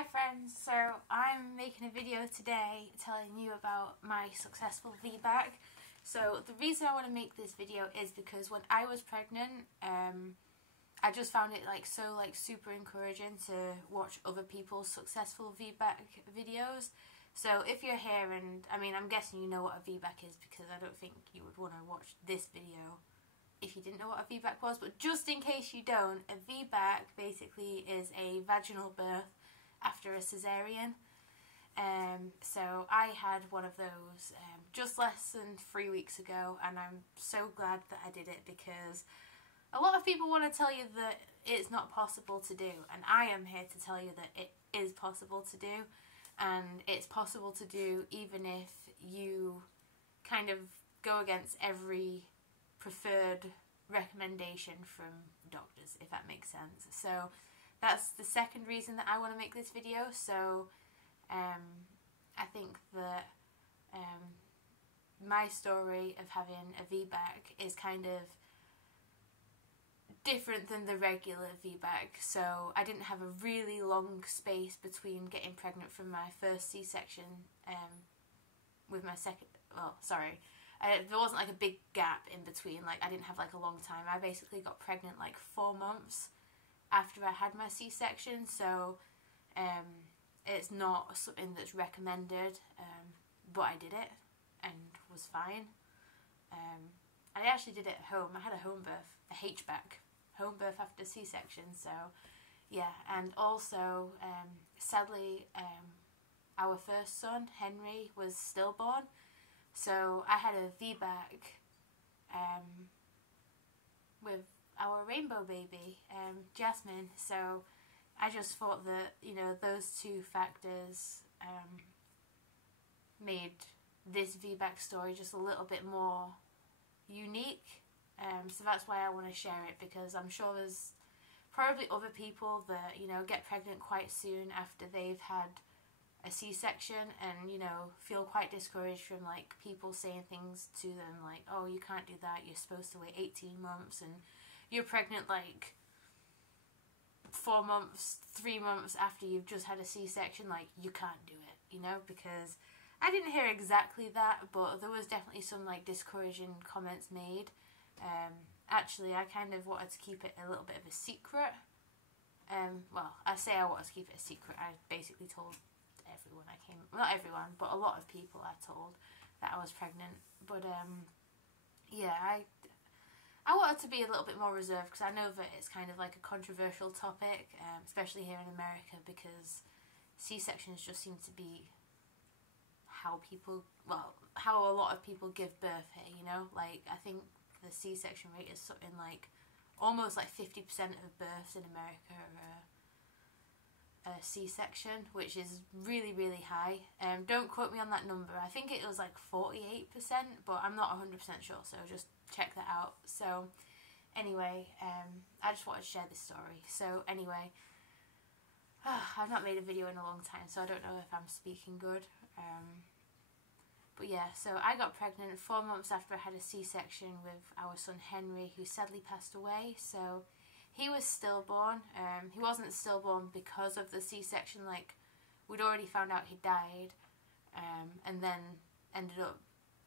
Hi friends, so I'm making a video today telling you about my successful VBAC. So the reason I want to make this video is because when I was pregnant, I just found it super encouraging to watch other people's successful VBAC videos. So if you're here, and I mean I'm guessing you know what a VBAC is because I don't think you would want to watch this video if you didn't know what a VBAC was, but just in case you don't, a VBAC basically is a vaginal birth after a cesarean. So I had one of those just less than 3 weeks ago, and I'm so glad that I did it because a lot of people want to tell you that it's not possible to do, and I am here to tell you that it is possible to do, and it's possible to do even if you kind of go against every preferred recommendation from doctors, if that makes sense. So that's the second reason that I want to make this video. So I think that my story of having a VBAC is kind of different than the regular VBAC. So I didn't have a really long space between getting pregnant from my first C-section with my second, well, sorry, there wasn't like a big gap in between, like I didn't have like a long time. I basically got pregnant like 4 months after I had my C-section, so it's not something that's recommended, but I did it and was fine. I actually did it at home. I had a home birth, a Hbac, home birth after C-section, so yeah. And also, sadly, our first son, Henry, was stillborn, so I had a VBAC with our rainbow baby, Jasmine. So I just thought that, you know, those two factors made this VBAC story just a little bit more unique. So that's why I want to share it, because I'm sure there's probably other people that, you know, get pregnant quite soon after they've had a C-section and, you know, feel quite discouraged from like people saying things to them like, oh, you can't do that, you're supposed to wait 18 months and you're pregnant like 4 months, 3 months after you've just had a C-section, like you can't do it, you know, because I didn't hear exactly that, but there was definitely some like discouraging comments made. Actually, I kind of wanted to keep it a little bit of a secret. Well, I say I wanted to keep it a secret. I basically told everyone I came, not everyone, but a lot of people I told that I was pregnant. But yeah, I wanted to be a little bit more reserved because I know that it's kind of like a controversial topic, especially here in America, because C-sections just seem to be how people, well, how a lot of people give birth here, you know? Like, I think the C-section rate is something like almost like 50% of births in America are a C-section, which is really, really high. Don't quote me on that number. I think it was like 48%, but I'm not 100% sure, so just check that out. So anyway, I just wanted to share this story. So anyway, I've not made a video in a long time, so I don't know if I'm speaking good. But yeah, so I got pregnant 4 months after I had a C-section with our son Henry, who sadly passed away. So he was stillborn. He wasn't stillborn because of the C-section, like we'd already found out he died, and then ended up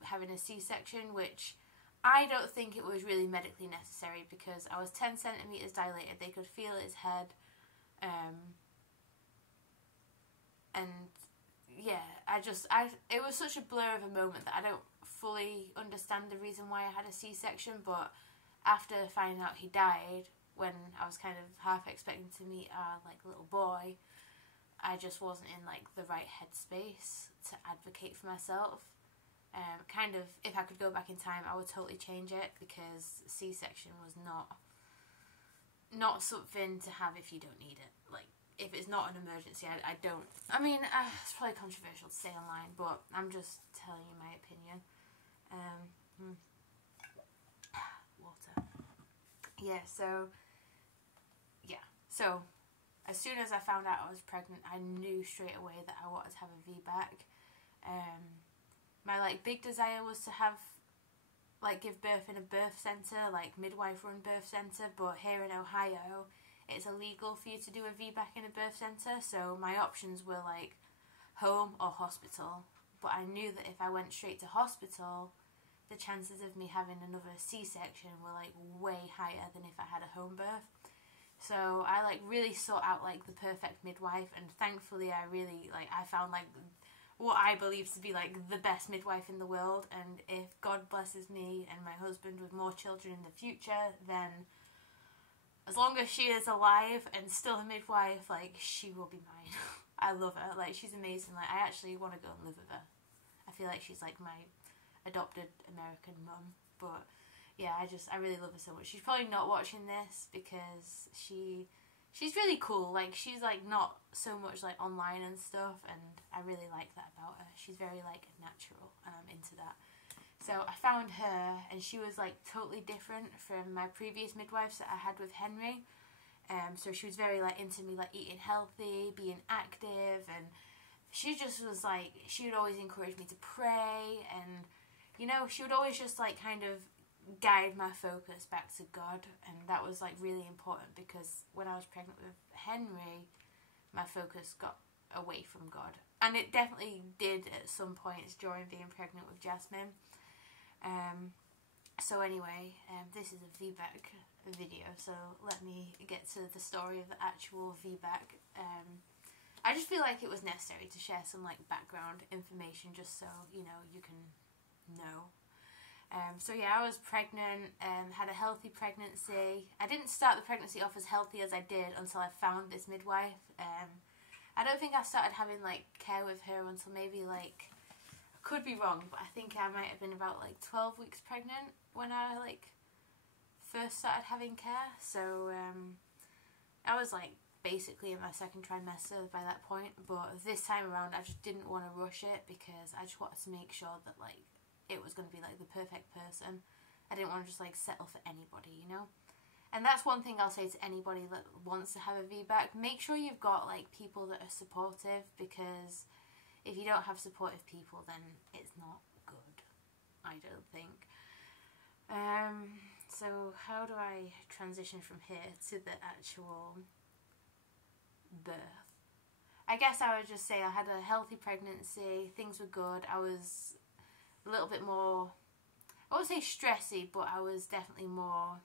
having a C-section, which I don't think it was really medically necessary because I was 10 centimeters dilated. They could feel his head, and yeah, it was such a blur of a moment that I don't fully understand the reason why I had a C-section, but after finding out he died, when I was kind of half expecting to meet our like little boy, I just wasn't in like the right headspace to advocate for myself. Kind of, if I could go back in time, I would totally change it, because C-section was not something to have if you don't need it. Like, if it's not an emergency, I don't, I mean, it's probably controversial to say online, but I'm just telling you my opinion. Water. Yeah, so as soon as I found out I was pregnant, I knew straight away that I wanted to have a VBAC. My like big desire was to have, like, give birth in a birth centre, like midwife run birth centre, but here in Ohio it's illegal for you to do a VBAC in a birth centre, so my options were like home or hospital. But I knew that if I went straight to hospital, the chances of me having another C-section were like way higher than if I had a home birth. So I like really sought out like the perfect midwife, and thankfully I found like what I believe to be like the best midwife in the world. And if God blesses me and my husband with more children in the future, then as long as she is alive and still a midwife, like, she will be mine. I love her. Like, she's amazing. Like, I actually want to go and live with her. I feel like she's like my adopted American mum. But yeah, I really love her so much. She's probably not watching this because she's really cool. Like, she's like not so much like online and stuff, and I really like that about her. She's very like natural, and I'm into that. So I found her, and she was like totally different from my previous midwives that I had with Henry. So she was very like into me like eating healthy, being active, and she just was like, she would always encourage me to pray, and you know, she would always just like kind of guide my focus back to God. And that was like really important, because when I was pregnant with Henry, my focus got away from God, and it definitely did at some points during being pregnant with Jasmine. So anyway, this is a VBAC video, so let me get to the story of the actual VBAC. I just feel like it was necessary to share some like background information, just so you know, you can know. So yeah, I was pregnant, had a healthy pregnancy. I didn't start the pregnancy off as healthy as I did until I found this midwife. I don't think I started having like care with her until maybe like, could be wrong, but I think I might have been about like 12 weeks pregnant when I like first started having care. So I was like basically in my second trimester by that point, but this time around I just didn't want to rush it, because I just wanted to make sure that like it was going to be like the perfect person. I didn't want to just like settle for anybody, you know. And that's one thing I'll say to anybody that wants to have a VBAC: make sure you've got like people that are supportive, because if you don't have supportive people, then it's not good, I don't think. So how do I transition from here to the actual birth? I guess I would just say I had a healthy pregnancy, things were good. I was a little bit more, I won't say stressy, but I was definitely more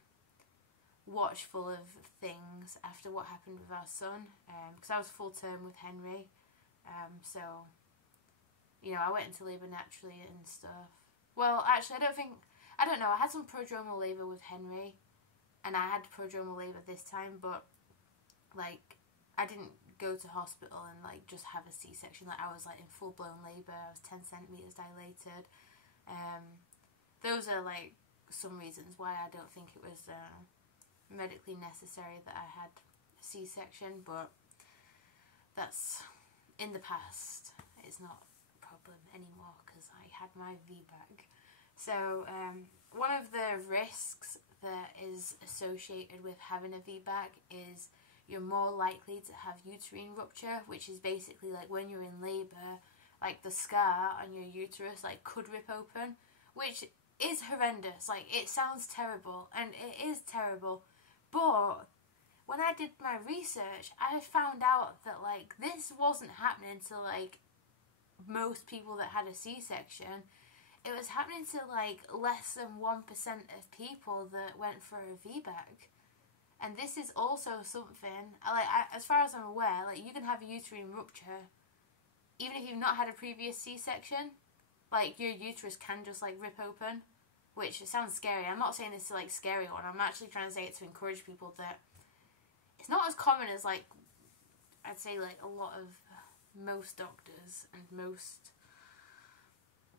watchful of things after what happened with our son, because I was full term with Henry. So you know, I went into labour naturally and stuff. Well, actually, I don't know, I had some prodromal labour with Henry, and I had prodromal labour this time, but, like, I didn't go to hospital and, like, just have a C-section. Like, I was, like, in full-blown labour. I was 10 centimetres dilated. Those are, like, some reasons why I don't think it was medically necessary that I had a C-section, but that's in the past. It's not anymore, because I had my VBAC. So one of the risks that is associated with having a VBAC is you're more likely to have uterine rupture, which is basically like when you're in labour, like the scar on your uterus like could rip open, which is horrendous. Like, it sounds terrible, and it is terrible, but when I did my research, I found out that like this wasn't happening to like most people that had a C-section. It was happening to like less than 1% of people that went for a VBAC. And this is also something, like, as far as I'm aware, like, you can have a uterine rupture even if you've not had a previous C-section. Like, your uterus can just like rip open, which sounds scary. I'm not saying this to like scare anyone. I'm actually trying to say it to encourage people that it's not as common as like, I'd say like a lot of most doctors and most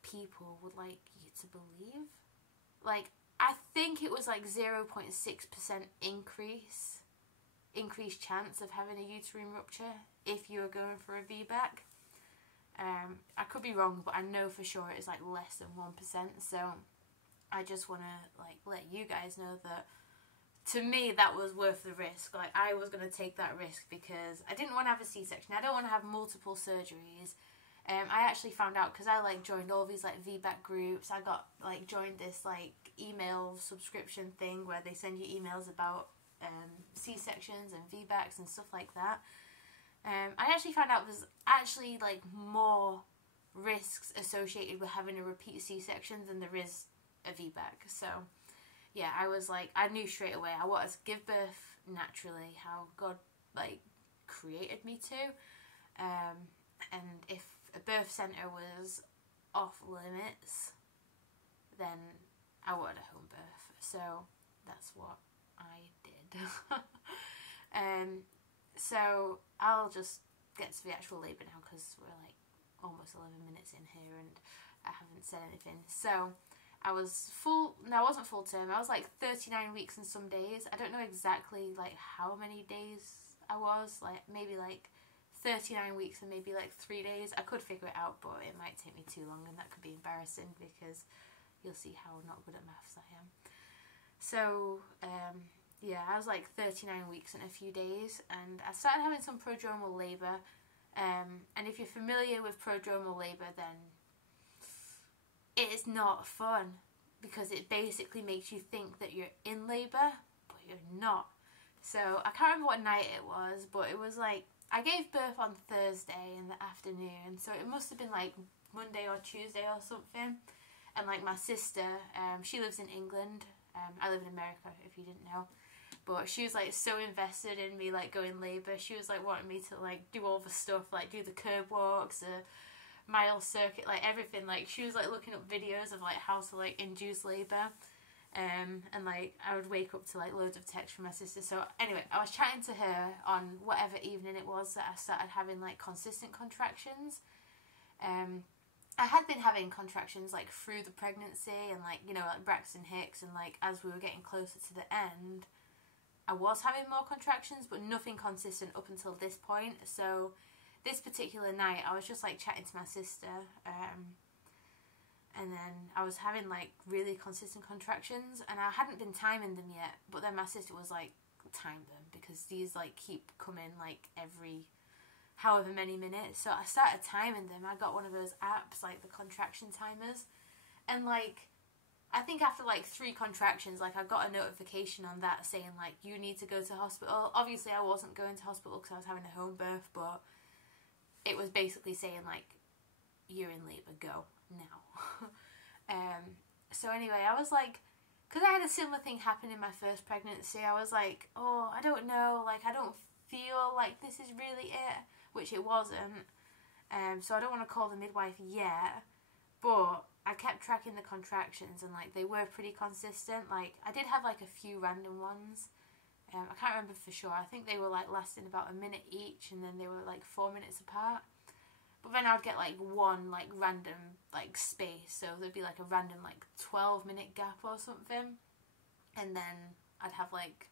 people would like you to believe. Like, I think it was like 0.6% increased chance of having a uterine rupture if you were going for a VBAC. I could be wrong, but I know for sure it's like less than 1%. So I just want to like let you guys know that to me that was worth the risk. Like, I was going to take that risk because I didn't want to have a C-section. I don't want to have multiple surgeries. I actually found out because I like joined all these like VBAC groups. I got like joined this like email subscription thing where they send you emails about C-sections and Vbacs and stuff like that. I actually found out there's actually like more risks associated with having a repeat C-section than there is a Vbac. So yeah, I was like, I knew straight away I wanted to give birth naturally, how God like created me to, and if a birth centre was off limits, then I wanted a home birth. So that's what I did. So I'll just get to the actual labour now, because we're like almost 11 minutes in here and I haven't said anything. So I was I wasn't full term, I was like 39 weeks and some days. I don't know exactly like how many days I was, like maybe like 39 weeks and maybe like 3 days. I could figure it out, but it might take me too long and that could be embarrassing, because you'll see how not good at maths I am. So yeah, I was like 39 weeks and a few days, and I started having some prodromal labour. And if you're familiar with prodromal labour, then it is not fun, because it basically makes you think that you're in labour, but you're not. So I can't remember what night it was, but it was like, I gave birth on Thursday in the afternoon, so it must have been like Monday or Tuesday or something. And like my sister, she lives in England, I live in America if you didn't know, but she was like so invested in me like going labour. She was like wanting me to like do all the stuff, like do the curb walks, mile circuit, like everything. Like she was like looking up videos of like how to like induce labour, and like I would wake up to like loads of texts from my sister. So anyway, I was chatting to her on whatever evening it was that I started having like consistent contractions. I had been having contractions like through the pregnancy, and like, you know, like Braxton Hicks, and like as we were getting closer to the end I was having more contractions, but nothing consistent up until this point. So this particular night I was just like chatting to my sister, and then I was having like really consistent contractions, and I hadn't been timing them yet, but then my sister was like, time them, because these like keep coming like every however many minutes. So I started timing them. I got one of those apps, like the contraction timers, and like I think after like 3 contractions, like I got a notification on that saying like, you need to go to hospital. Obviously I wasn't going to hospital because I was having a home birth, but it was basically saying like, you're in labour, go now. So anyway, I was like, because I had a similar thing happen in my first pregnancy, I was like, oh, I don't know, like I don't feel like this is really it, which it wasn't. So I don't want to call the midwife yet, but I kept tracking the contractions, and like they were pretty consistent. Like I did have like a few random ones. I can't remember for sure. I think they were like lasting about a minute each, and then they were like 4 minutes apart. But then I'd get like one like random like space, so there'd be like a random like 12-minute gap or something, and then I'd have like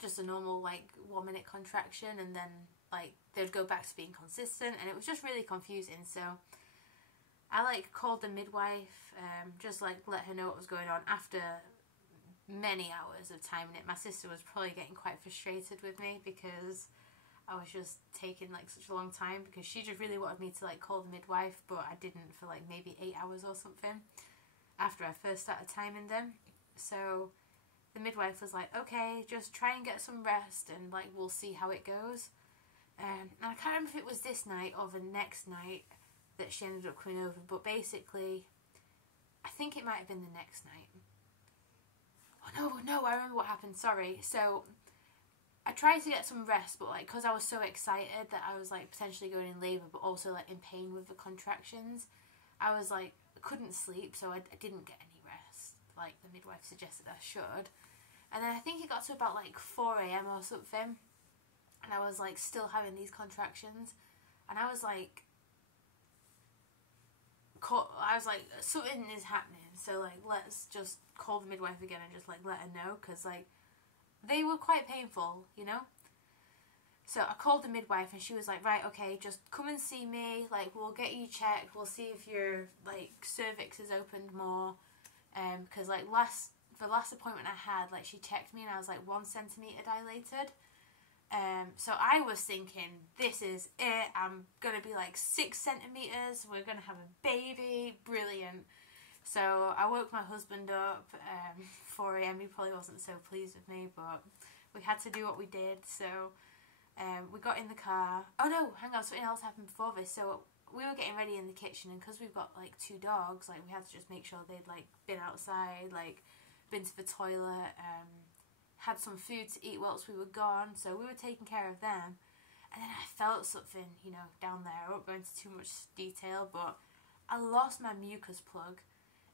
just a normal like 1-minute contraction, and then like they'd go back to being consistent, and it was just really confusing. So I like called the midwife, just like let her know what was going on after many hours of timing it. My sister was probably getting quite frustrated with me because I was just taking like such a long time, because she just really wanted me to like call the midwife, but I didn't for like maybe 8 hours or something after I first started timing them. So the midwife was like, okay, just try and get some rest, and like we'll see how it goes. And I can't remember if it was this night or the next night that she ended up coming over, but basically I think it might have been the next night. Oh no, I remember what happened, sorry. So I tried to get some rest, but like because I was so excited that I was like potentially going in labour, but also like in pain with the contractions, I was like couldn't sleep, so I didn't get any rest like the midwife suggested I should. And then I think it got to about like 4 AM or something, and I was like still having these contractions, and I was like something is happening, so like let's just call the midwife again and just like let her know, because like they were quite painful, you know. So I called the midwife, and she was like, right, okay, just come and see me, like we'll get you checked, we'll see if your like cervix is opened more, because like the last appointment I had, like she checked me and I was like 1 centimetre dilated. So I was thinking, this is it, I'm going to be like 6 centimetres, we're going to have a baby, brilliant. So I woke my husband up 4 a.m. He probably wasn't so pleased with me, but we had to do what we did. So we got in the car. Oh no, hang on, something else happened before this. So we were getting ready in the kitchen, and because we've got like 2 dogs, like we had to just make sure they'd like been outside, like been to the toilet, had some food to eat whilst we were gone. So we were taking care of them. And then I felt something, you know, down there. I won't go into too much detail, but I lost my mucus plug.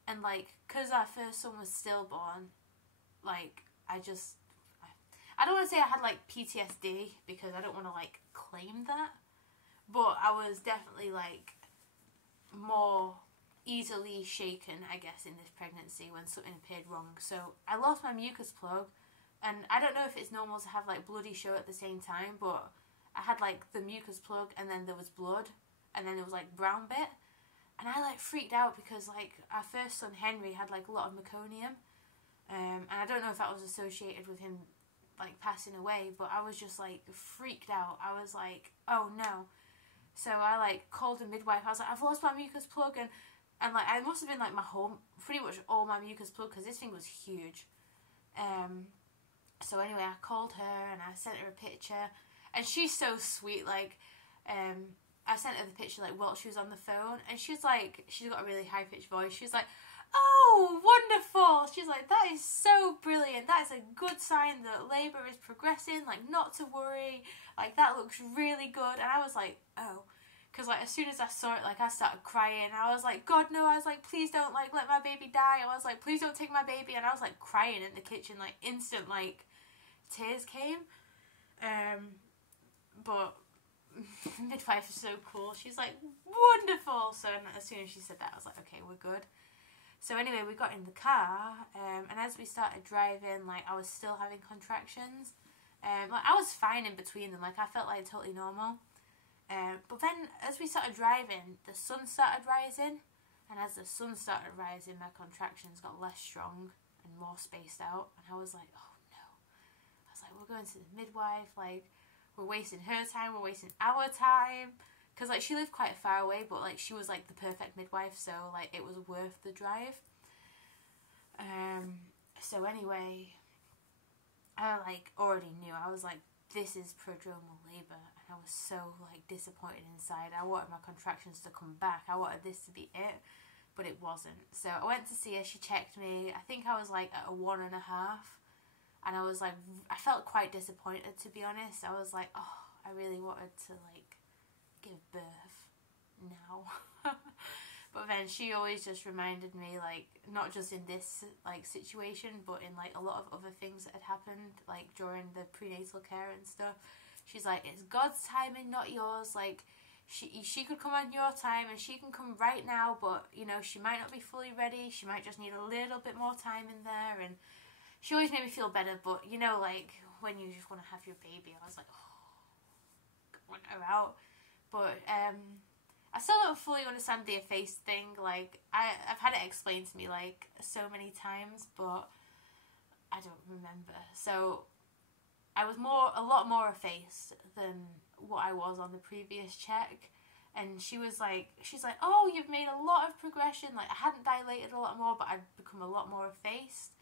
And like, because our first son was stillborn, like, I don't want to say I had like PTSD, because I don't want to like claim that, but I was definitely like more easily shaken, I guess, in this pregnancy when something appeared wrong. So I lost my mucus plug, and I don't know if it's normal to have like bloody show at the same time, but I had like the mucus plug, and then there was blood, and then there was like brown bit, and I like freaked out because like our first son Henry had like a lot of meconium, and I don't know if that was associated with him like passing away, but I was just like freaked out. I was like, oh no. So I like called a midwife. I was like, I've lost my mucus plug, and like I must have been like pretty much all my mucus plug, because this thing was huge. So anyway, I called her and I sent her a picture, and she's so sweet. Like I sent her the picture like while she was on the phone, and she's like, she's got a really high pitched voice. She's like, oh, wonderful. She's like, that is so brilliant. That is a good sign that labour is progressing. Like, not to worry. Like, that looks really good. And I was like, oh. Because, like, as soon as I saw it, like, I started crying. I was like, God, no. I was like, please don't, like, let my baby die. I was like, please don't take my baby. And I was, like, crying in the kitchen. Like, instant, like, tears came. But midwife is so cool. She's like, wonderful. So as soon as she said that, I was like, okay, we're good. So anyway, we got in the car, and as we started driving, like, I was still having contractions. Like, I was fine in between them. Like, I felt like totally normal. But then, as we started driving, the sun started rising. And as the sun started rising, my contractions got less strong and more spaced out. And I was like, oh, no. I was like, we're going to the midwife. Like, we're wasting her time. We're wasting our time. Because, like, she lived quite far away, but, like, she was, like, the perfect midwife, so, like, it was worth the drive. So, anyway, I, like, already knew. I was like, this is prodromal labour, and I was so, like, disappointed inside. I wanted my contractions to come back. I wanted this to be it, but it wasn't. So, I went to see her. She checked me. I think I was, like, at a 1.5, and I was, like, I felt quite disappointed, to be honest. I was like, oh, I really wanted to, like, give birth now. But then she always just reminded me, like, not just in this like situation, but in like a lot of other things that had happened like during the prenatal care and stuff. She's like, it's God's timing, not yours. Like, she could come on your time, and she can come right now, but you know, she might not be fully ready. She might just need a little bit more time in there. And she always made me feel better. But you know, like when you just want to have your baby, I was like, oh, want her out. But I still don't fully understand the effaced thing. Like, I've had it explained to me like so many times, but I don't remember. So I was a lot more effaced than what I was on the previous check. And she's like, oh, you've made a lot of progression. Like, I hadn't dilated a lot more, but I'd become a lot more effaced.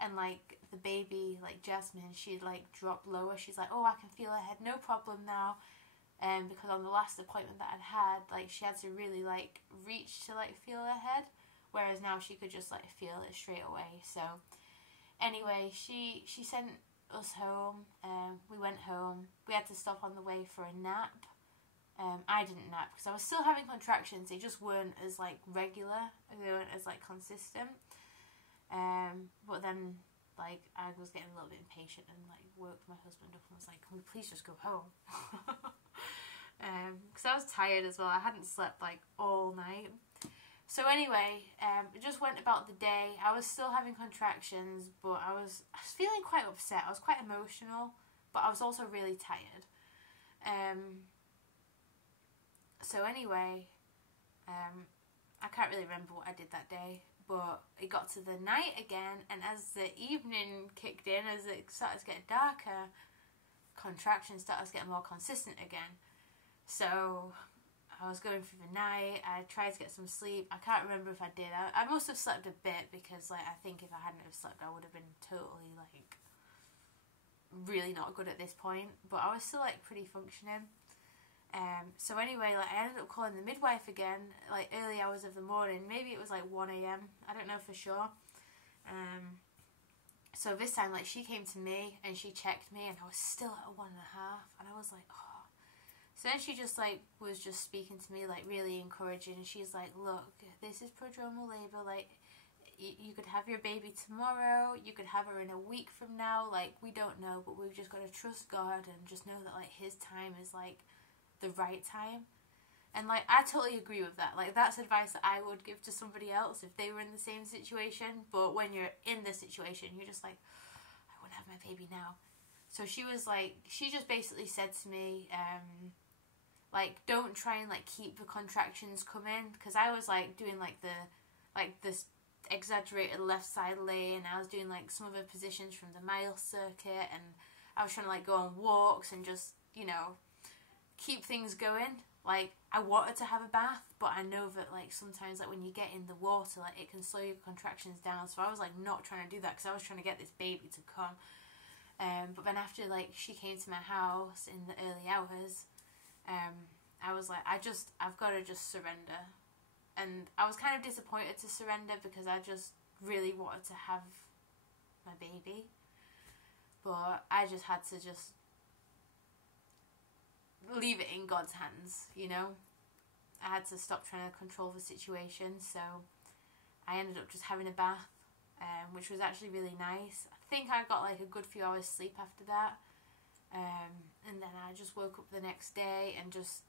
And like the baby, like Jasmine, she'd like dropped lower. She's like, oh, I can feel her head, no problem now. Because on the last appointment that I'd had, like, she had to really, like, reach to, like, feel her head, whereas now she could just, like, feel it straight away. So, anyway, she sent us home, we went home, we had to stop on the way for a nap. I didn't nap, because I was still having contractions. They just weren't as, like, regular, they weren't as, like, consistent. But then, like, I was getting a little bit impatient and, like, woke my husband up and was like, can we please just go home? Because I was tired as well. I hadn't slept, like, all night. So anyway, it just went about the day. I was still having contractions, but I was feeling quite upset. I was quite emotional, but I was also really tired. So anyway, I can't really remember what I did that day. But it got to the night again, and as the evening kicked in, as it started to get darker, contractions started to get more consistent again. So I was going through the night. I tried to get some sleep. I can't remember if I did. I must have slept a bit, because like I think if I hadn't have slept, I would have been totally like really not good at this point. But I was still like pretty functioning. So anyway, like I ended up calling the midwife again, like early hours of the morning. Maybe it was like 1 a.m. I don't know for sure. So this time, like, she came to me and she checked me, and I was still at a 1.5, and I was like, oh. So then she just like was just speaking to me, like really encouraging. She's like, look, this is prodromal labour. Like, you could have your baby tomorrow. You could have her in a week from now. Like, we don't know, but we've just got to trust God and just know that like His time is like the right time. And like I totally agree with that. Like, that's advice that I would give to somebody else if they were in the same situation. But when you're in this situation, you're just like, I want to have my baby now. So she was like, she just basically said to me, like, don't try and like keep the contractions coming, because I was like doing like this exaggerated left side lay, and I was doing like some other positions from the mile circuit, and I was trying to like go on walks and just, you know, keep things going. Like, I wanted to have a bath, but I know that like sometimes like when you get in the water, like it can slow your contractions down. So I was like not trying to do that, because I was trying to get this baby to come. But then after like she came to my house in the early hours, I was like, I've got to just surrender. And I was kind of disappointed to surrender, because I just really wanted to have my baby. But I just had to just leave it in God's hands, you know. I had to stop trying to control the situation. So I ended up just having a bath, which was actually really nice. I think I got like a good few hours sleep after that. And then I just woke up the next day and just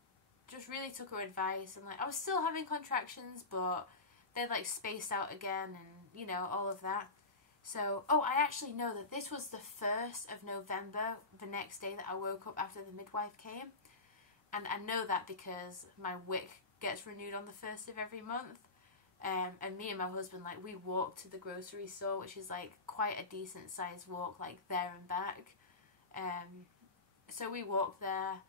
really took her advice, and like I was still having contractions, but they're like spaced out again, and you know, all of that. So, oh, I actually know that this was the 1st of November, the next day that I woke up after the midwife came. And I know that because my WIC gets renewed on the 1st of every month. And me and my husband, like, we walked to the grocery store, which is like quite a decent sized walk, like there and back. So we walked there.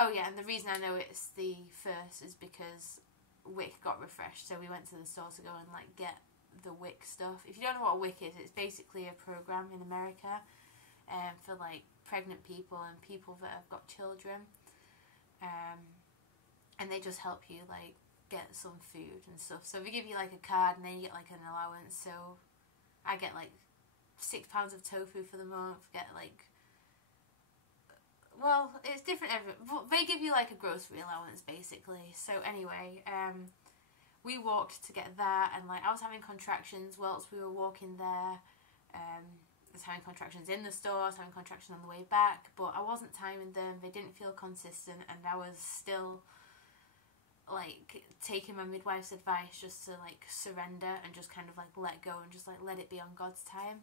Oh yeah, and the reason I know it's the 1st is because WIC got refreshed. So we went to the store to go and like get the WIC stuff. If you don't know what WIC is, it's basically a program in America for like pregnant people and people that have got children, and they just help you like get some food and stuff. So they give you like a card, and then you get like an allowance. So I get like 6 pounds of tofu for the month, get like, well, it's different but they give you like a grocery allowance basically. So anyway, we walked to get that, and like I was having contractions whilst we were walking there. I was having contractions in the store, I was having contractions on the way back, but I wasn't timing them. They didn't feel consistent, and I was still like taking my midwife's advice just to like surrender and just kind of like let go and just like let it be on God's time.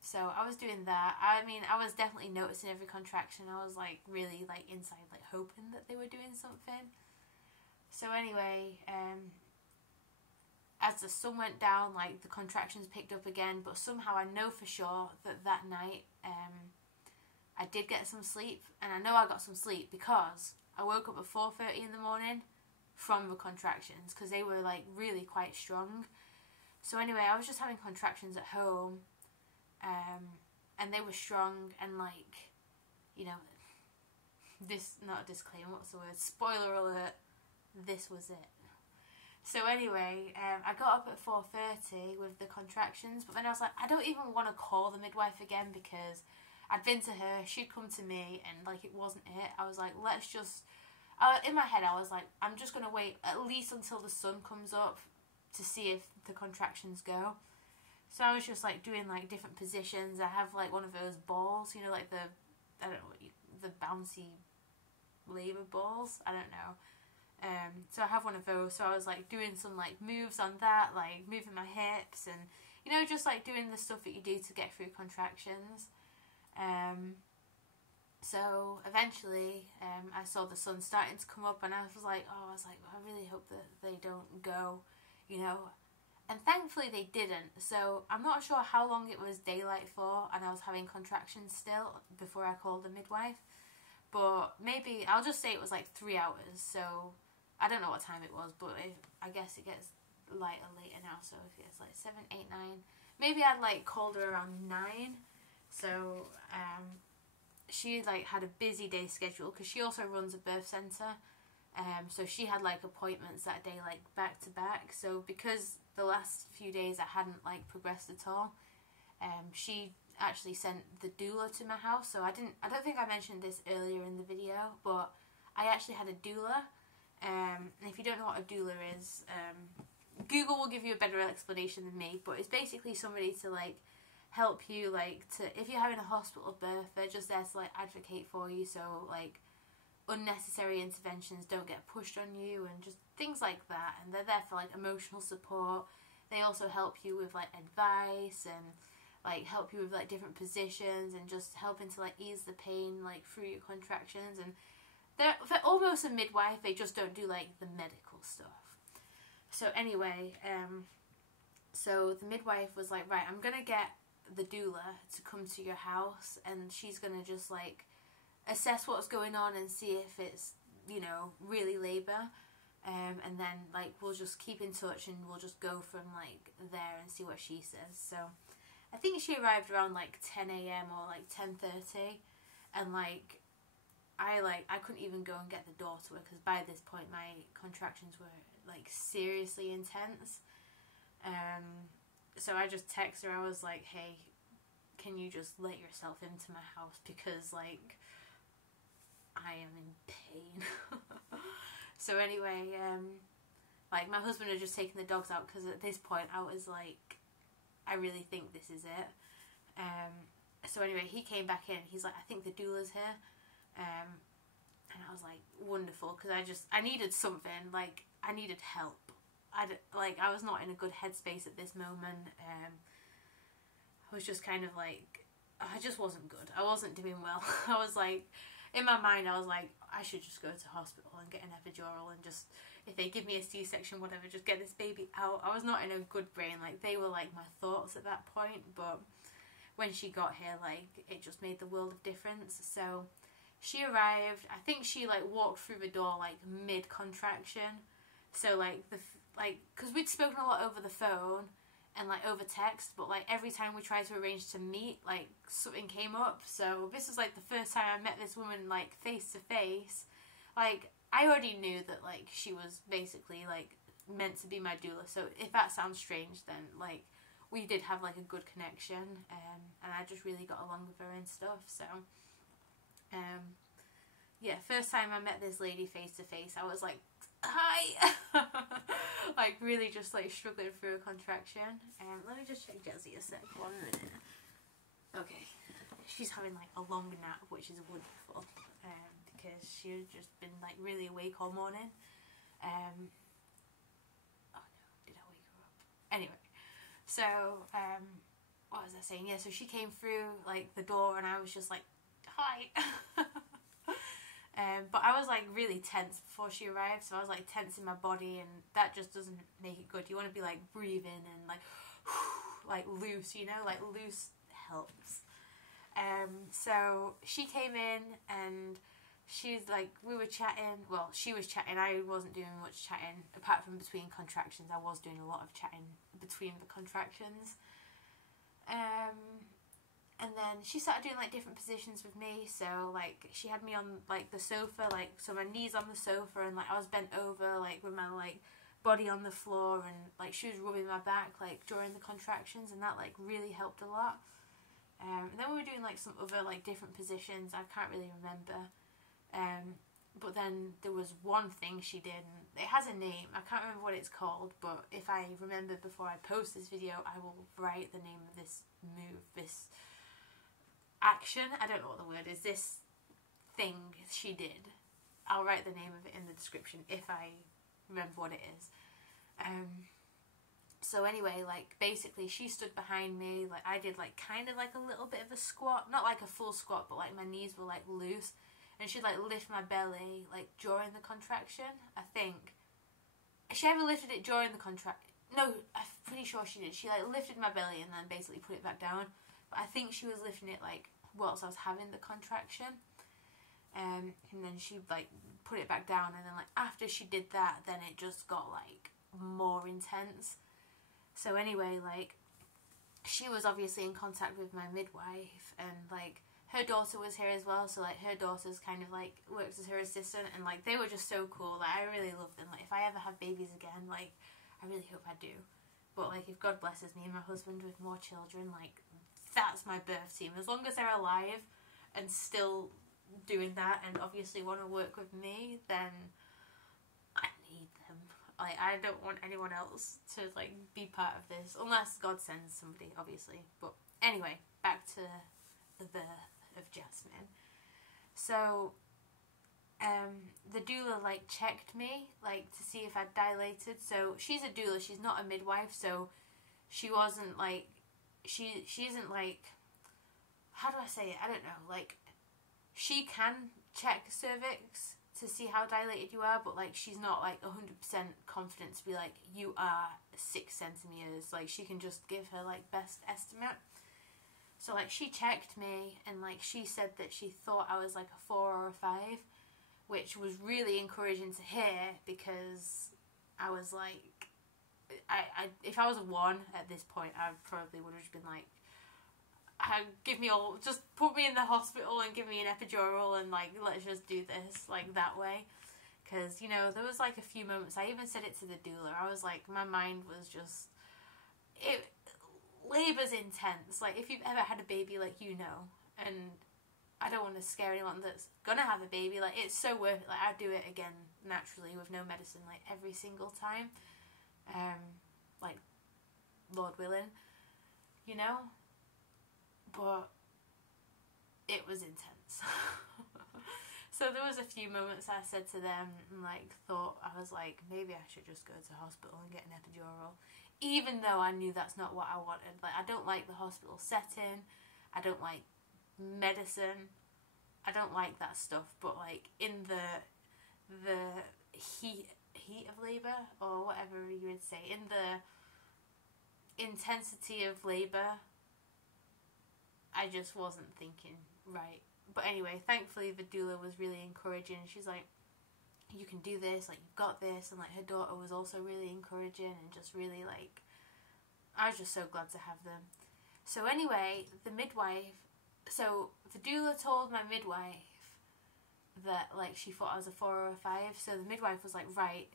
So I was doing that. I mean, I was definitely noticing every contraction. I was like really like inside like hoping that they were doing something. So anyway, as the sun went down, like the contractions picked up again, but somehow I know for sure that that night I did get some sleep, and I know I got some sleep because I woke up at 4:30 in the morning from the contractions, because they were like really quite strong. So anyway, I was just having contractions at home, and they were strong, and like, you know, this, not a disclaimer, what's the word, spoiler alert, this was it. So anyway, I got up at 4:30 with the contractions, but then I was like, I don't even want to call the midwife again, because I'd been to her, she'd come to me, and like it wasn't it. I was like, let's just, in my head I was like, I'm just going to wait at least until the sun comes up to see if the contractions go. So I was just like doing like different positions. I have like one of those balls, you know, like the, I don't know, the bouncy labour balls, I don't know. So I have one of those, so I was like doing some like moves on that, like moving my hips, and you know, just like doing the stuff that you do to get through contractions. So eventually I saw the sun starting to come up, and I was like, I really hope that they don't go, you know. And thankfully they didn't. So I'm not sure how long it was daylight for, and I was having contractions still before I called the midwife. but maybe I'll just say it was like 3 hours. So I don't know what time it was, but I guess it gets lighter later now, so if it's like 7, 8, 9, maybe I'd like called her around 9. So she like had a busy day schedule because she also runs a birth center, so she had like appointments that day like back to back. So because the last few days I hadn't like progressed at all, she actually sent the doula to my house. So I don't think I mentioned this earlier in the video, but I actually had a doula. And if you don't know what a doula is, Google will give you a better explanation than me, but it's basically somebody to like help you, like, to, if you're having a hospital birth, they're just there to like advocate for you, so like unnecessary interventions don't get pushed on you and just things like that. And they're there for like emotional support. They also help you with like advice and like help you with like different positions and just helping to like ease the pain like through your contractions. And they're almost a midwife, they just don't do like the medical stuff. So anyway, so the midwife was like, right, I'm gonna get the doula to come to your house, and she's gonna just like assess what's going on and see if it's, you know, really labour, and then like we'll just keep in touch and we'll just go from like there and see what she says. So I think she arrived around like 10 AM or like 10:30, and like I couldn't even go and get the door to her because by this point my contractions were like seriously intense. So I just texted her. I was like, hey, can you just let yourself into my house because like I am in pain. So anyway, like my husband had just taken the dogs out because at this point I was like, I really think this is it. So anyway, he came back in. He's like, I think the doula's here. And I was like, wonderful, because I needed something, like, I needed help. I was not in a good headspace at this moment. I was just kind of like, I just wasn't good. I wasn't doing well. I was like, in my mind, I was like, I should just go to hospital and get an epidural and just, if they give me a C-section, whatever, just get this baby out. I was not in a good brain. Like, they were like my thoughts at that point, but when she got here, like, it just made the world of difference. So she arrived, I think she like walked through the door like mid-contraction. So like, because we'd spoken a lot over the phone and like over text, but like every time we tried to arrange to meet, like something came up. So this was like the first time I met this woman like face to face. Like I already knew that like she was basically like meant to be my doula. So if that sounds strange, then like we did have like a good connection, and I just really got along with her and stuff. So yeah, first time I met this lady face to face, I was like, hi. Like really just like struggling through a contraction. Let me just check Jazzy a sec, 1 minute. Okay, she's having like a long nap, which is wonderful, because she's just been like really awake all morning. Oh no, did I wake her up? Anyway, so what was I saying? Yeah, so she came through like the door and I was just like, hi. But I was like really tense before she arrived, so I was like tense in my body, and that just doesn't make it good. You want to be like breathing and like like loose, you know, like loose helps. So she came in and she's like, we were chatting, well she was chatting, I wasn't doing much chatting apart from between contractions. I was doing a lot of chatting between the contractions. And then she started doing like different positions with me. So like she had me on like the sofa, like so my knees on the sofa, and like I was bent over like with my like body on the floor, and like she was rubbing my back like during the contractions, and that like really helped a lot. And then we were doing like some other like different positions. I can't really remember. But then there was one thing she did, and it has a name. I can't remember what it's called, but if I remember before I post this video, I will write the name of this move, this action, I don't know what the word is, this thing she did. I'll write the name of it in the description if I remember what it is. So anyway, like basically she stood behind me, like I did like kind of like a little bit of a squat, not like a full squat, but like my knees were like loose, and she'd like lift my belly like during the contraction. I think she ever lifted it during the contract. No, I'm pretty sure she did. She like lifted my belly and then basically put it back down. But I think she was lifting it like whilst I was having the contraction. and then she like put it back down, and then like after she did that, then it just got like more intense. So anyway, like she was obviously in contact with my midwife, and like her daughter was here as well, so like her daughter's kind of like works as her assistant, and like they were just so cool. Like I really love them. Like if I ever have babies again, like I really hope I do. But like if God blesses me and my husband with more children, like that's my birth team. As long as they're alive and still doing that and obviously want to work with me, then I need them. Like I don't want anyone else to like be part of this, unless God sends somebody, obviously. But anyway, back to the birth of Jasmine. So the doula like checked me like to see if I'd dilated. So she's a doula, she's not a midwife, so she wasn't like she isn't like, how do I say it, I don't know, like she can check cervix to see how dilated you are, but like she's not like 100% confident to be like you are 6 centimeters. Like she can just give her like best estimate. So like she checked me, and like she said that she thought I was like a 4 or a 5, which was really encouraging to hear, because I was like, I if I was a 1 at this point, I probably would have just been like, give me all, just put me in the hospital and give me an epidural and like let's just do this like that way. Because you know there was like a few moments, I even said it to the doula, I was like, my mind was just, labour's intense. Like if you've ever had a baby, like you know, and I don't want to scare anyone that's gonna have a baby, like it's so worth it. Like I'd do it again naturally with no medicine, like every single time, like Lord willing, you know. But it was intense. So there was a few moments I said to them and like thought, I was like, maybe I should just go to hospital and get an epidural, even though I knew that's not what I wanted. Like I don't like the hospital setting, I don't like medicine, I don't like that stuff. But like in the heat of labour, or whatever you would say, in the intensity of labour, I just wasn't thinking right. But anyway, thankfully the doula was really encouraging. She's like, you can do this, like you've got this. And like her daughter was also really encouraging, and just really like, I was just so glad to have them. So anyway, the midwife, so the doula told my midwife that like she thought I was a 4 or a 5. So the midwife was like, right,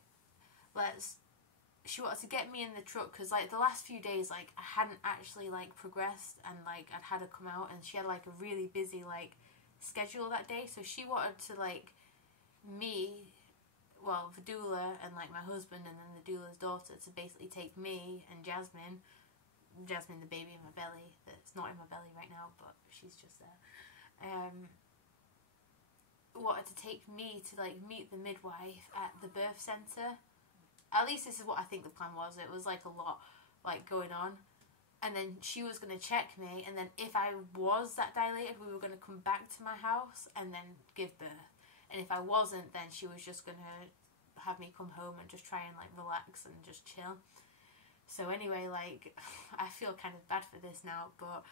she wanted to get me in the truck, because like the last few days, like I hadn't actually like progressed, and like I'd had her come out, and she had like a really busy like schedule that day. So she wanted to like me, well the doula and like my husband and then the doula's daughter, to basically take me and Jasmine the baby in my belly, that's not in my belly right now but she's just there, wanted to take me to like meet the midwife at the birth centre. At least this is what I think the plan was. It was like a lot like going on. And then she was going to check me, and then if I was that dilated, we were going to come back to my house and then give birth. And if I wasn't, then she was just going to have me come home and just try and like relax and just chill. So anyway, like I feel kind of bad for this now, but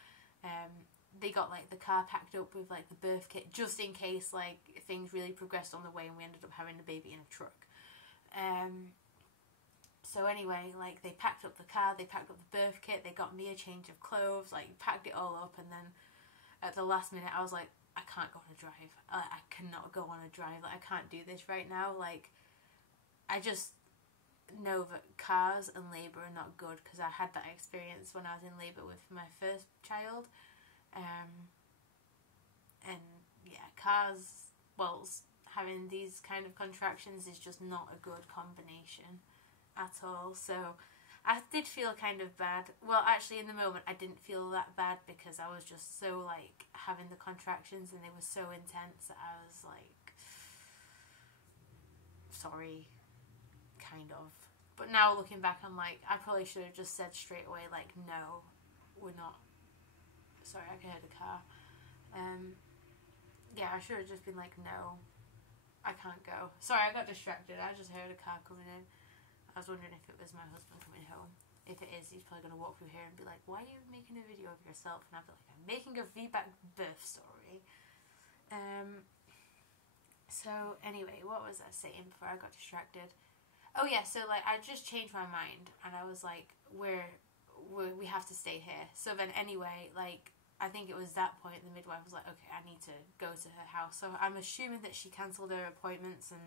they got like the car packed up with like the birth kit, just in case like things really progressed on the way and we ended up having the baby in a truck. So anyway, like they packed up the car, they packed up the birth kit, they got me a change of clothes, like packed it all up, and then at the last minute I was like, I can't go on a drive. I cannot go on a drive. Like I can't do this right now. Like I just know that cars and labour are not good, because I had that experience when I was in labour with my first child. And yeah, cars, well, having these kind of contractions is just not a good combination at all. So I did feel kind of bad. Well, actually in the moment I didn't feel that bad, because I was just so like having the contractions and they were so intense that I was like, sorry, kind of. But now looking back, I'm like, I probably should have just said straight away like, no, we're not. Sorry, I heard a car. Yeah, I should have just been like, no, I can't go. Sorry, I got distracted. I just heard a car coming in. I was wondering if it was my husband coming home. If it is, he's probably going to walk through here and be like, why are you making a video of yourself? And I'll be like, I'm making a Vbac birth story. So anyway, what was I saying before I got distracted? Oh yeah, so like I just changed my mind and I was like, we have to stay here. So then anyway, like I think it was that point the midwife was like, okay, I need to go to her house. So I'm assuming that she cancelled her appointments and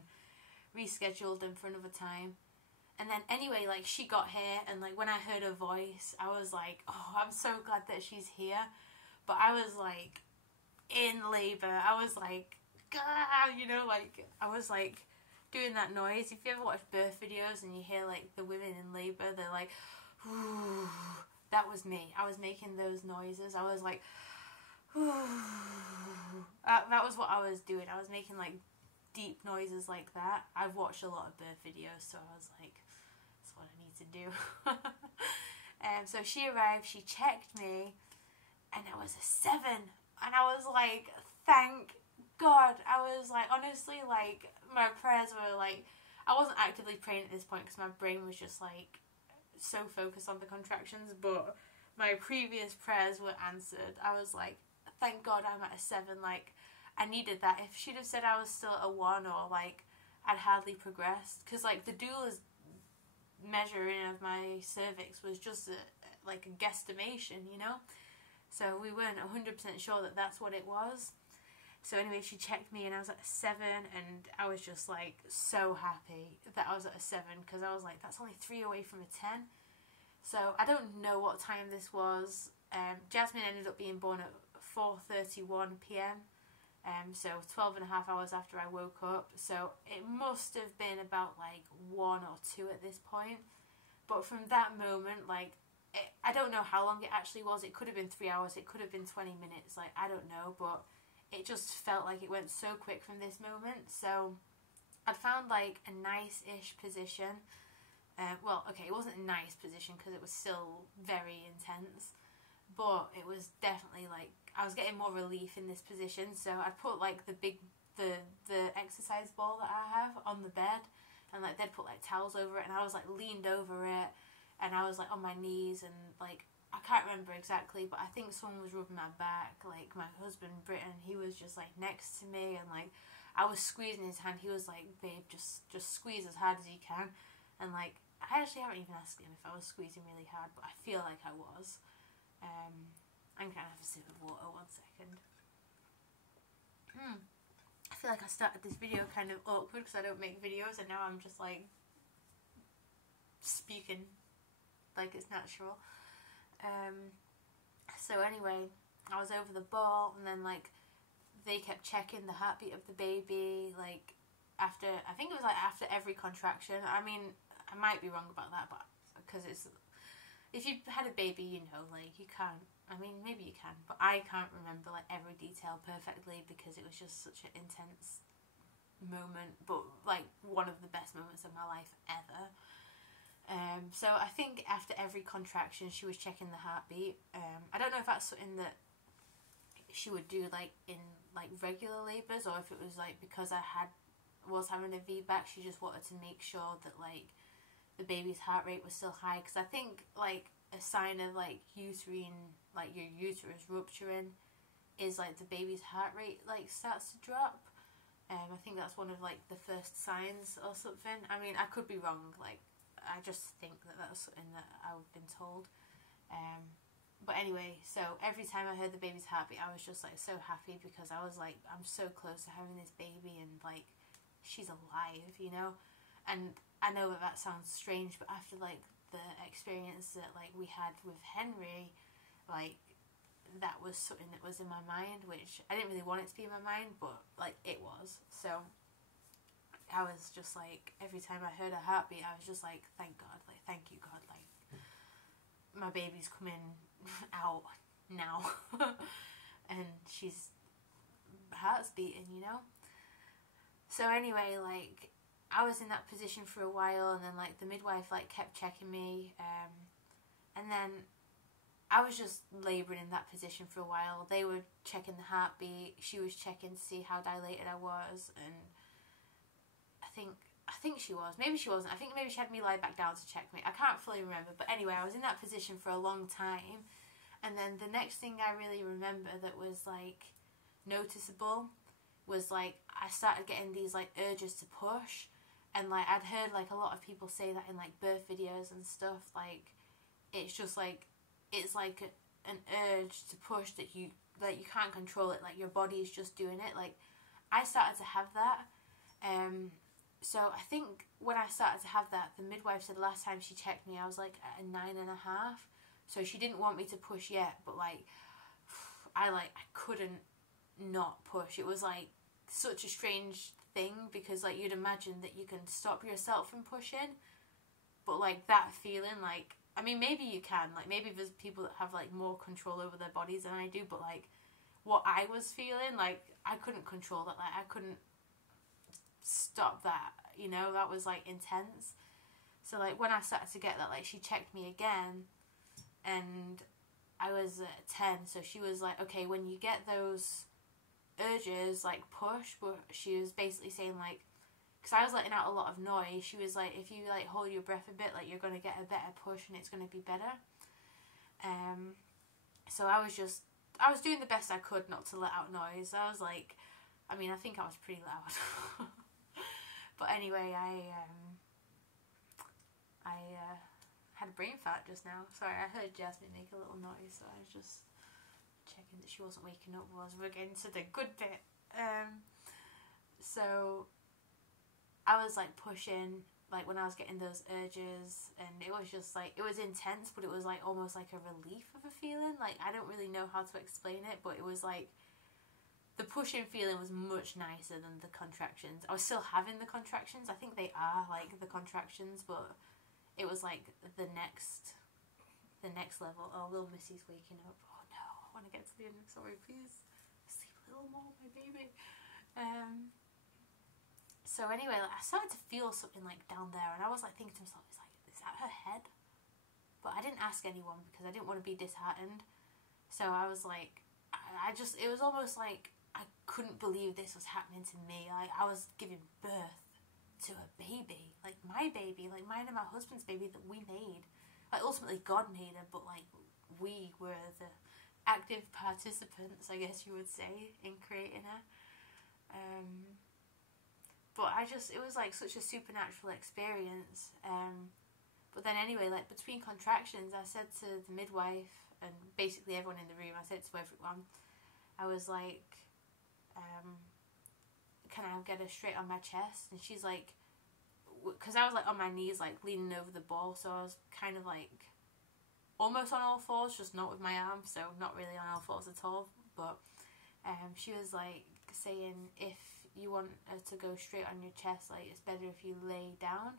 rescheduled them for another time. And then anyway, like she got here and like when I heard her voice, I was like, oh, I'm so glad that she's here. But I was like in labour. I was like, God, you know, like I was like doing that noise. If you ever watch birth videos and you hear like the women in labour, they're like, ooh, that was me. I was making those noises. I was like, ooh. That was what I was doing. I was making like deep noises like that. I've watched a lot of birth videos, so I was like, that's what I need to do. So she arrived, she checked me, and it was a 7. And I was like, thank God. I was like, honestly, like, my prayers were like, I wasn't actively praying at this point because my brain was just like so focused on the contractions, but my previous prayers were answered. I was like, thank God I'm at a 7. Like, I needed that. If she'd have said I was still at a 1 or like I'd hardly progressed, because like the doula's measuring of my cervix was just like a guesstimation, you know? So we weren't 100% sure that that's what it was. So anyway, she checked me and I was at a 7, and I was just like so happy that I was at a 7 because I was like, that's only 3 away from a 10. So I don't know what time this was. Jasmine ended up being born at 4:31 p.m. So 12 and a half hours after I woke up. So it must have been about like 1 or 2 at this point. But from that moment, like, I don't know how long it actually was. It could have been 3 hours. It could have been 20 minutes. Like, I don't know. But it just felt like it went so quick from this moment. So I'd found like a nice-ish position. Well, okay, it wasn't a nice position because it was still very intense. But it was definitely like, I was getting more relief in this position. So I'd put like the exercise ball that I have on the bed, and like they'd put like towels over it, and I was like leaned over it, and I was like on my knees, and like I can't remember exactly, but I think someone was rubbing my back, like my husband Britton. He was just like next to me, and like I was squeezing his hand. He was like, babe, just squeeze as hard as you can. And like I actually haven't even asked him if I was squeezing really hard, but I feel like I was. I'm gonna have a sip of water, 1 second. I feel like I started this video kind of awkward because I don't make videos, and now I'm just like speaking like it's natural. So anyway, I was over the ball, and then like they kept checking the heartbeat of the baby, like after, I think it was like after every contraction. I mean, I might be wrong about that, but because it's, if you've had a baby, you know, like you can't, I mean, maybe you can, but I can't remember like every detail perfectly because it was just such an intense moment, but like one of the best moments of my life ever. So I think after every contraction she was checking the heartbeat. I don't know if that's something that she would do like in like regular labours, or if it was like because I was having a Vbac, she just wanted to make sure that like the baby's heart rate was still high, because I think like a sign of like uterine, like your uterus rupturing, is like the baby's heart rate like starts to drop. I think that's one of like the first signs or something. I mean, I could be wrong, like I just think that that's something that I've been told. But anyway, so every time I heard the baby's heartbeat, I was just like so happy, because I was like, I'm so close to having this baby, and like she's alive, you know. And I know that that sounds strange, but after like the experience that like we had with Henry, like that was something that was in my mind, which I didn't really want it to be in my mind, but like it was. So I was just like, every time I heard a heartbeat, I was just like, thank God, like thank you God, like my baby's coming out now. And she's, heart's beating, you know. So anyway, like I was in that position for a while, and then like the midwife like kept checking me, and then I was just labouring in that position for a while. They were checking the heartbeat, she was checking to see how dilated I was, and I think she was, maybe she wasn't, I think maybe she had me lie back down to check me, I can't fully remember. But anyway, I was in that position for a long time, and then the next thing I really remember that was like noticeable was like I started getting these like urges to push, and like I'd heard like a lot of people say that in like birth videos and stuff, like it's just like it's like an urge to push that you can't control it, like your body is just doing it. Like I started to have that. So I think when I started to have that, the midwife said last time she checked me I was like at a 9.5. So she didn't want me to push yet, but like I couldn't not push. It was like such a strange thing, because like you'd imagine that you can stop yourself from pushing, but like that feeling, like I mean maybe you can, like maybe there's people that have like more control over their bodies than I do, but like what I was feeling, like I couldn't control that, like I couldn't stop that, you know, that was like intense. So like when I started to get that, like she checked me again and I was at 10, so she was like, okay, when you get those urges, like push. But she was basically saying like, because I was letting out a lot of noise, she was like, if you like hold your breath a bit, like you're going to get a better push and it's going to be better. So I was doing the best I could not to let out noise. I was like, I mean I think I was pretty loud. But anyway, I had a brain fart just now. Sorry, I heard Jasmine make a little noise, so I was just checking that she wasn't waking up while we're getting to the good bit. So I was like pushing, like when I was getting those urges, and it was just like, it was intense, but it was like almost like a relief of a feeling. Like I don't really know how to explain it, but it was like the pushing feeling was much nicer than the contractions. I was still having the contractions. I think they are like the contractions, but it was like the next level. Oh, little Missy's waking up. Oh no, I want to get to the end. Sorry, please sleep a little more, my baby. So anyway, like, I started to feel something like down there, and I was like thinking to myself, is that her head? But I didn't ask anyone because I didn't want to be disheartened. So I was like, it was almost like I couldn't believe this was happening to me. Like I was giving birth to a baby, like my baby, like mine and my husband's baby that we made. Like ultimately God made her, but like we were the active participants, I guess you would say, in creating her. But it was like such a supernatural experience. But then anyway, like between contractions, I said to the midwife and basically everyone in the room, I said to everyone, I was like, can I get her straight on my chest? And she's like, because I was like on my knees, like leaning over the ball, so I was kind of like almost on all fours, just not with my arms, so not really on all fours at all. But she was like saying, if you want her to go straight on your chest, like it's better if you lay down.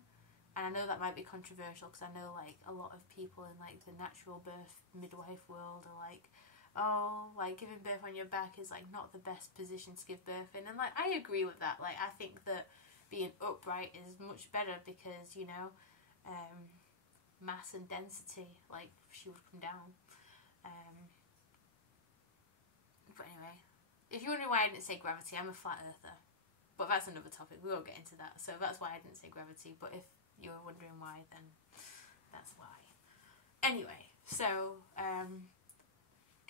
And I know that might be controversial, because I know like a lot of people in like the natural birth midwife world are like, oh, like giving birth on your back is like not the best position to give birth in. And like I agree with that. Like I think that being upright is much better, because you know, mass and density, like she would come down. But anyway, if you're wondering why I didn't say gravity, I'm a flat earther. But that's another topic, we won't get into that. So that's why I didn't say gravity. But if you were wondering why, then that's why. Anyway, so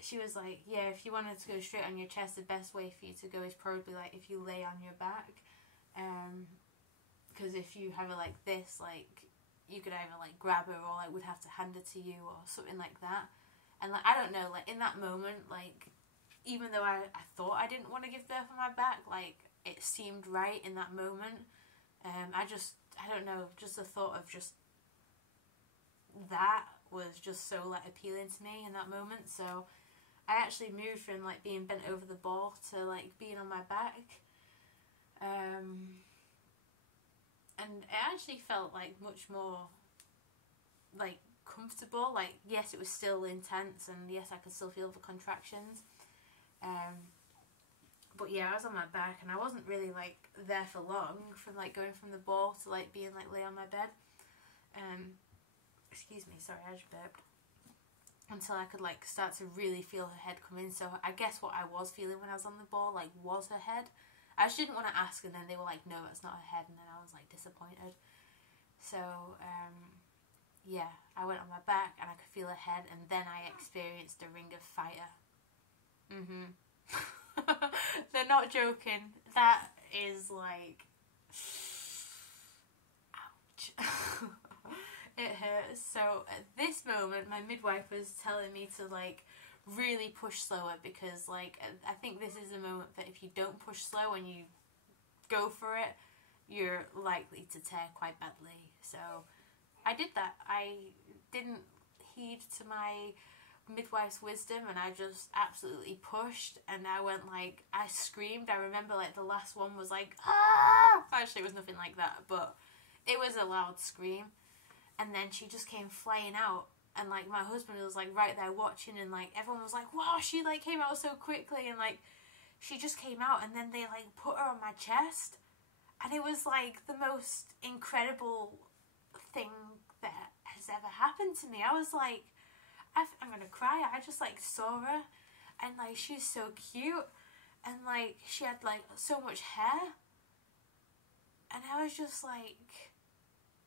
she was like, yeah, if you wanted to go straight on your chest, the best way for you to go is probably like if you lay on your back. Because if you have it like this, like you could either like grab her, or like would have to hand her to you, or something like that. And like I don't know, like in that moment, like even though I thought I didn't want to give birth on my back, like it seemed right in that moment. I don't know, just the thought of just that was just so like appealing to me in that moment. So I actually moved from like being bent over the ball to like being on my back. And it actually felt like much more like comfortable. Like yes, it was still intense, and yes, I could still feel the contractions. But yeah, I was on my back, and I wasn't really like there for long, from like going from the ball to like being like lay on my bed. Excuse me, sorry, I just burped. Until I could like start to really feel her head come in. So I guess what I was feeling when I was on the ball like was her head. I just didn't want to ask, and then they were like, no, that's not her head, and then I was like disappointed. So yeah, I went on my back and I could feel her head, and then I experienced a ring of fire. They're not joking. That is like, ouch. It hurts. So at this moment, my midwife was telling me to like really push slower, because like I think this is a moment that if you don't push slow and you go for it, you're likely to tear quite badly. So I did that. I didn't heed to my midwife's wisdom, and I just absolutely pushed, and I went like, I screamed. I remember like the last one was like, ah! Actually, it was nothing like that, but it was a loud scream. And then she just came flying out, and like my husband was like right there watching, and like everyone was like, wow, she like came out so quickly, and like she just came out, and then they like put her on my chest, and it was like the most incredible thing that has ever happened to me. I was like, I'm gonna cry. I just like saw her, and like she's so cute, and like she had like so much hair, and I was just like,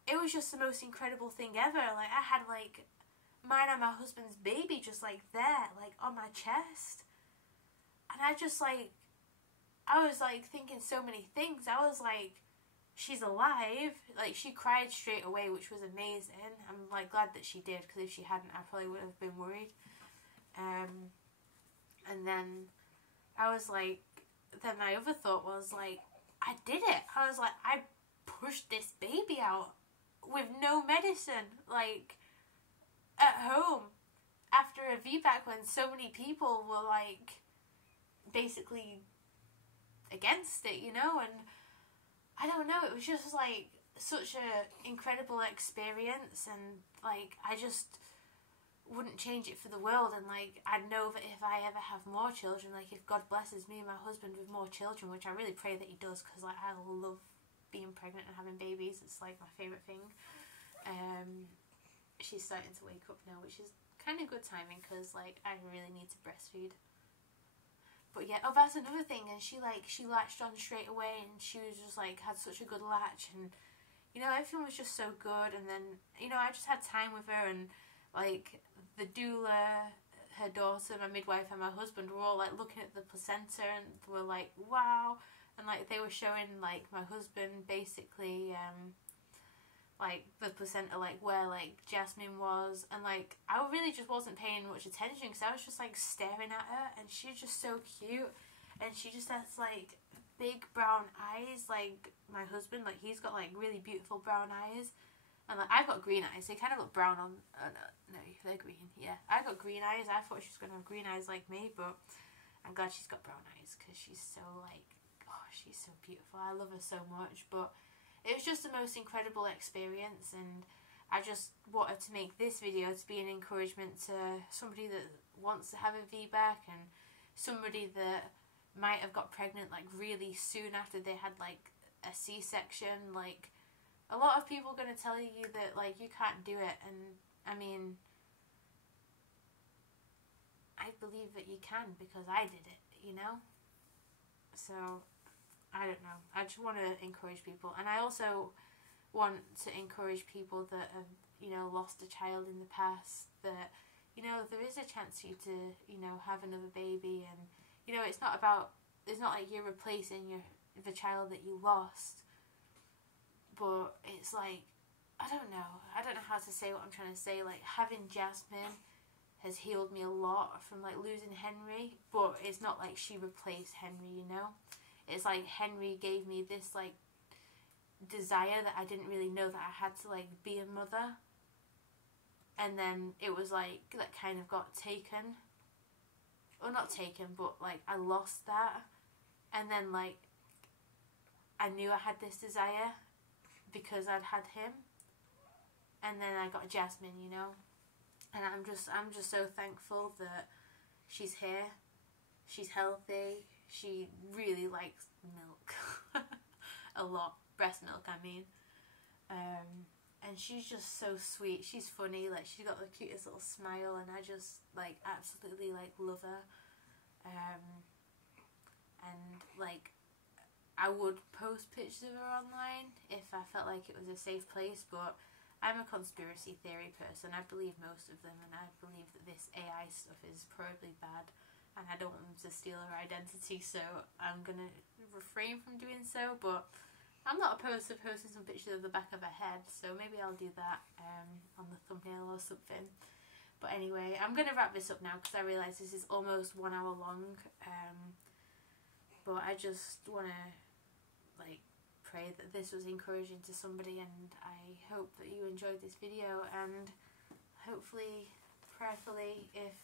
it was just the most incredible thing ever. Like I had like mine and my husband's baby just like there, like on my chest, and I just like, I was like thinking so many things. I was like, she's alive. Like she cried straight away, which was amazing. I'm like glad that she did, because if she hadn't, I probably would have been worried. And then I was like, then my other thought was like, I did it. I was like, I pushed this baby out with no medicine, like at home, after a VBAC, when so many people were like basically against it, you know. And I don't know, it was just like such a incredible experience, and like I just wouldn't change it for the world. And like I know that if I ever have more children, like if God blesses me and my husband with more children, which I really pray that he does, because like I love being pregnant and having babies. It's like my favourite thing. She's starting to wake up now, which is kind of good timing, because like I really need to breastfeed. But yeah, oh, that's another thing. And she latched on straight away, and she was just like, had such a good latch, and you know, everything was just so good. And then, you know, I just had time with her, and like the doula, her daughter, my midwife, and my husband were all like looking at the placenta, and were like, wow. And like they were showing like my husband basically like the placenta, like where like Jasmine was, and like I really just wasn't paying much attention, because I was just like staring at her, and she's just so cute, and she just has like big brown eyes, like my husband, like he's got like really beautiful brown eyes, and like I've got green eyes. They kind of look brown on, no, they're green. Yeah, I got green eyes. I thought she was gonna have green eyes like me, but I'm glad she's got brown eyes, because she's so like, she's so beautiful. I love her so much. But it was just the most incredible experience, and I just wanted to make this video to be an encouragement to somebody that wants to have a VBAC, and somebody that might have got pregnant like really soon after they had like a C-section. Like a lot of people are going to tell you that like you can't do it, and I mean, I believe that you can, because I did it, you know. So I don't know, I just want to encourage people. And I also want to encourage people that have, you know, lost a child in the past, that, you know, there is a chance for you to, you know, have another baby. And, you know, it's not like you're replacing the child that you lost, but it's like, I don't know how to say what I'm trying to say. Like having Jasmine has healed me a lot from like losing Henry, but it's not like she replaced Henry, you know. It's like Henry gave me this like desire that I didn't really know that I had to like be a mother, and then it was like that kind of got taken, or not taken, but like I lost that, and then like I knew I had this desire because I'd had him, and then I got Jasmine, you know. And I'm just so thankful that she's here, she's healthy. She really likes milk a lot, breast milk I mean, and she's just so sweet. She's funny, like she's got the cutest little smile, and I just like absolutely like love her. And like I would post pictures of her online if I felt like it was a safe place, but I'm a conspiracy theory person. I believe most of them, and I believe that this AI stuff is probably bad. and I don't want them to steal her identity, so I'm going to refrain from doing so. But I'm not opposed to posting some pictures of the back of her head, so maybe I'll do that on the thumbnail or something. But anyway, I'm going to wrap this up now because I realise this is almost 1 hour long. But I just want to pray that this was encouraging to somebody, and I hope that you enjoyed this video, and hopefully, prayerfully, if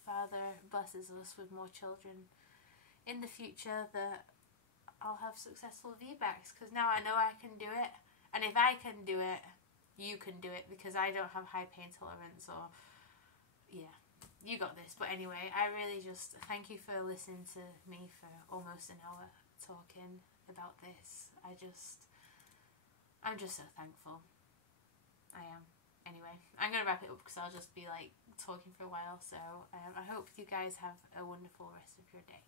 Father blesses us with more children in the future, that I'll have successful VBACs, because now I know I can do it, and if I can do it, you can do it, because I don't have high pain tolerance, or yeah, you got this. But anyway, I really just thank you for listening to me for almost an hour talking about this. I'm just so thankful. I am. Anyway, I'm going to wrap it up because I'll just be talking for a while. So I hope you guys have a wonderful rest of your day.